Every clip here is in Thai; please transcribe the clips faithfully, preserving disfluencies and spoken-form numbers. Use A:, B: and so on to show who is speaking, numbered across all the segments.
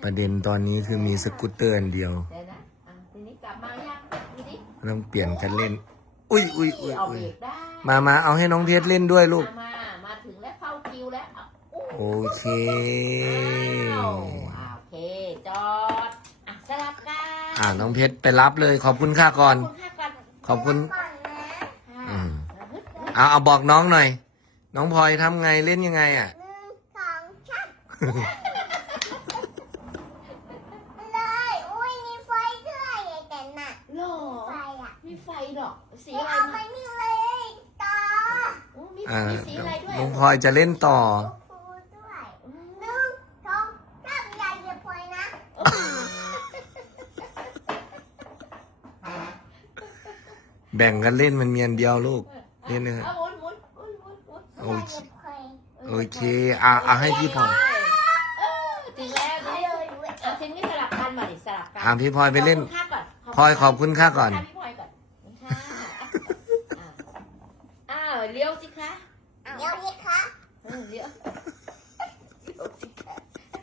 A: ประเด็นตอนนี้คือมีสกูตเตอร์อันเดียว
B: เดี๋ยวนะอ่ะทีนี้กลับมายังดูดิ
A: ต้องเปลี่ยนกันเล่น อุ้ยอุ้ยอุ้ย
B: เอา
A: อุ้
B: เบ
A: ย
B: รกได้
A: มามาเอาให้น้องเพชรเล่นด้วยลูก
B: มามามาถึงแล้วเข้าคิวแล้วอ่ะ
A: โอเค
B: อ้าวอ่ะโอเคจอดอ่ะสลับกัน
A: อ่าน้องเพชรไปรับเลย ขอบคุณค่าก่อน
B: ขอบคุณค่ะก่อน
A: ขอบคุณ
B: ค่ะ
A: อืม
B: แล้วฮึดแล้ว
A: เอาเอาบอกน้องหน่อย น้องพลอยทำไงเล่นยังไงอ่ะ
C: หนึ่งสองสามเลยอุ้ยมีไฟด้วยไอ้แต่น่ะ
B: หรอ
C: ไฟอ่ะ
B: มีไฟเหรอสี
C: ไม่
B: อะไร
C: เอา
B: นะ
C: ไม่มีเลยตา
B: โอ้มี
A: อ่า
B: มีสีอะไรด้วย
A: น้องพลอยจะเล่นต่อ
C: ครูด้วยหนึ่งสองสามอย่าเหยียบไฟนะ
B: โอ้
A: แบ่งกันเล่นมันมีอันเดียวลูก เล่นนะฮะ
B: เอาหมุนหมุนหมุนหมุนหมุน
A: โอ
C: อย่า
A: เค
C: เหยียบไฟ
A: โอเคอ่าอ่าให้พี่พลอย
B: เออถึงแล้วนี่อ่ะทีนี้สลับกันมาดิสลับกัน
A: อ่าพี่พลอยไปเล่น
B: ขอบคุณค่ะก่อน
A: พลอยขอบคุณค่าก่อน
B: ขบคุณค่ะพี่พลอยก่อนค่ะอ่ะอ้าวเลี้ยวสิคะ
C: เดี๋ยวนี้คะ
B: เออเลี้ยวเลี้ยวสิคะ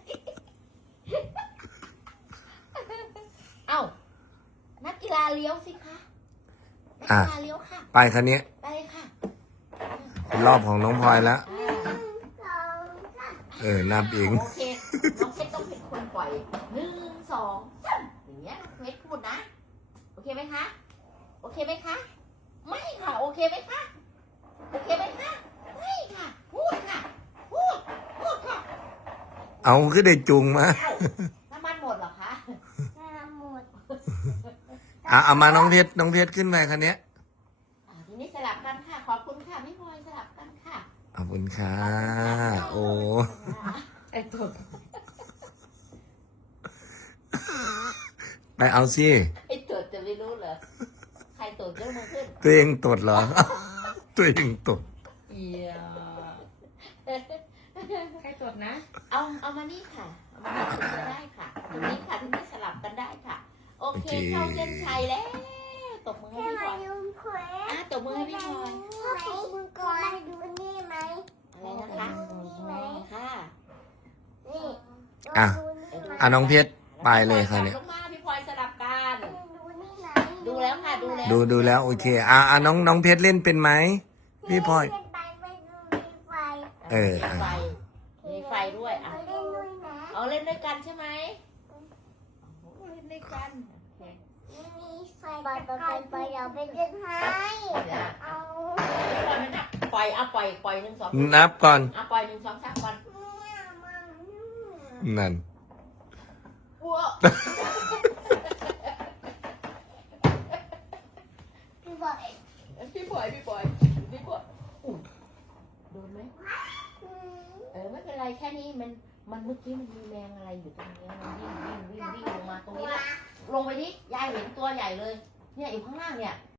B: เอ้านักกีฬาเลี้ยวสิคะนัก
A: อ่ะ
B: กีฬาเลี้ยวค่ะ
A: ไปคันนี้
B: ไปเลยค่ะ
A: รอบของน้องพลอยแล้ว
B: อ่า
C: หนึ่งสองสาม
A: เออนับเอง
B: โอเคน้องเพชรต้องเป็นคนปล่อยหนึ่งสองสามอย่างเงี้ยน้องเพชรพูดนะ โอเคไหมคะ โอเคไหมคะ ไม่ค่ะ โอเคไหมคะ โอเคไหมคะ ไม่ค่ะ พูดค่ะ พูด พูดค่ะ
A: เอาขึ้นได้จุงมา
B: เอ้าน้ำมันหมดเหรอคะ
C: ห้าหมด
A: อ่ะเอามาน้องเพชรน้องเพชรขึ้นไปคันนี้
B: อ่าทีนี้สลับกันค่ะ ขอบคุณค่ะพี่พลอยสลับกันค่ะ
A: ขอบคุณค่ะ โอ้
B: ไอ้ตัว
A: ไปเอาสิ
B: ไอ้ตัวจะไม่รู้เหรอ ใครตัวเยอะมาขึ้น
A: ตัวเองตดเหรอ ตัวเองตด
B: เอีย
D: ใครตรวจนะ
B: เอา เอามานี่ค่ะ เอามานี่ก็ได้ค่ะตรงนี้ค่ะที่นี่สลับกันได้ค่ะ โอเค เข้าเส้นชัยแล้ว ตบมือให้
C: ให้
B: พี่พล
C: มา
B: อย
C: ดูเควส
B: อ่ะตบมือให้พี่พลอย
C: พ่อขอบคุณก่อนดูนี่ไหม
B: อะไรนะคะ ค่ะ
C: นี่
A: อ่ะ
C: ดูนี่ไหม
A: อ่ะน้องเพชรไปเลยค่ะเนี่ย
B: ลงมาพี่พลอยสลับกัน
C: ดูนี่ไหม
B: ดูแล้วค่ะ ดูแล้ว
A: ดูดูแล้วโอเค อ่ะอ่ะน้องน้องเพชรเล่นเป็นไหม พี่พลอย
C: เล่นไปไปดูมีไฟ
A: เออ
B: มีไฟ มีไฟด้วยอ่ะ
C: เอาเล่นด้วยนะ
B: เอาเล่นด้วยกันใช่ไหมโอ้โหเล่นด้วยกันโอเค
C: มีไฟไปไปไปไปเราไปเล่นให้เอา
B: พี่พลอยมันนับปล่อยเอาปล่อยปล่อยหนึ่งสอง
A: นับก่อน
B: เอาปล่อยหนึ่งสองสามก่อน
C: เนี่ยมัน
A: นั่น
B: วัว
C: พี่บอก
B: พี่พลอยพี่พลอยพี่พลอยอุ๊ยโดนไหม
C: อืม
B: เออไม่เป็นไรแค่นี้มันมันเมื่อกี้มันมีแรงอะไรอยู่ตรงนี้มันวิ่งวิ่งวิ่งวิ่งลงมาตรงนี้แล้วลงไปนี่ยายเห็นตัวใหญ่เลย เนี่ยอยู่ข้างล่างเนี่ย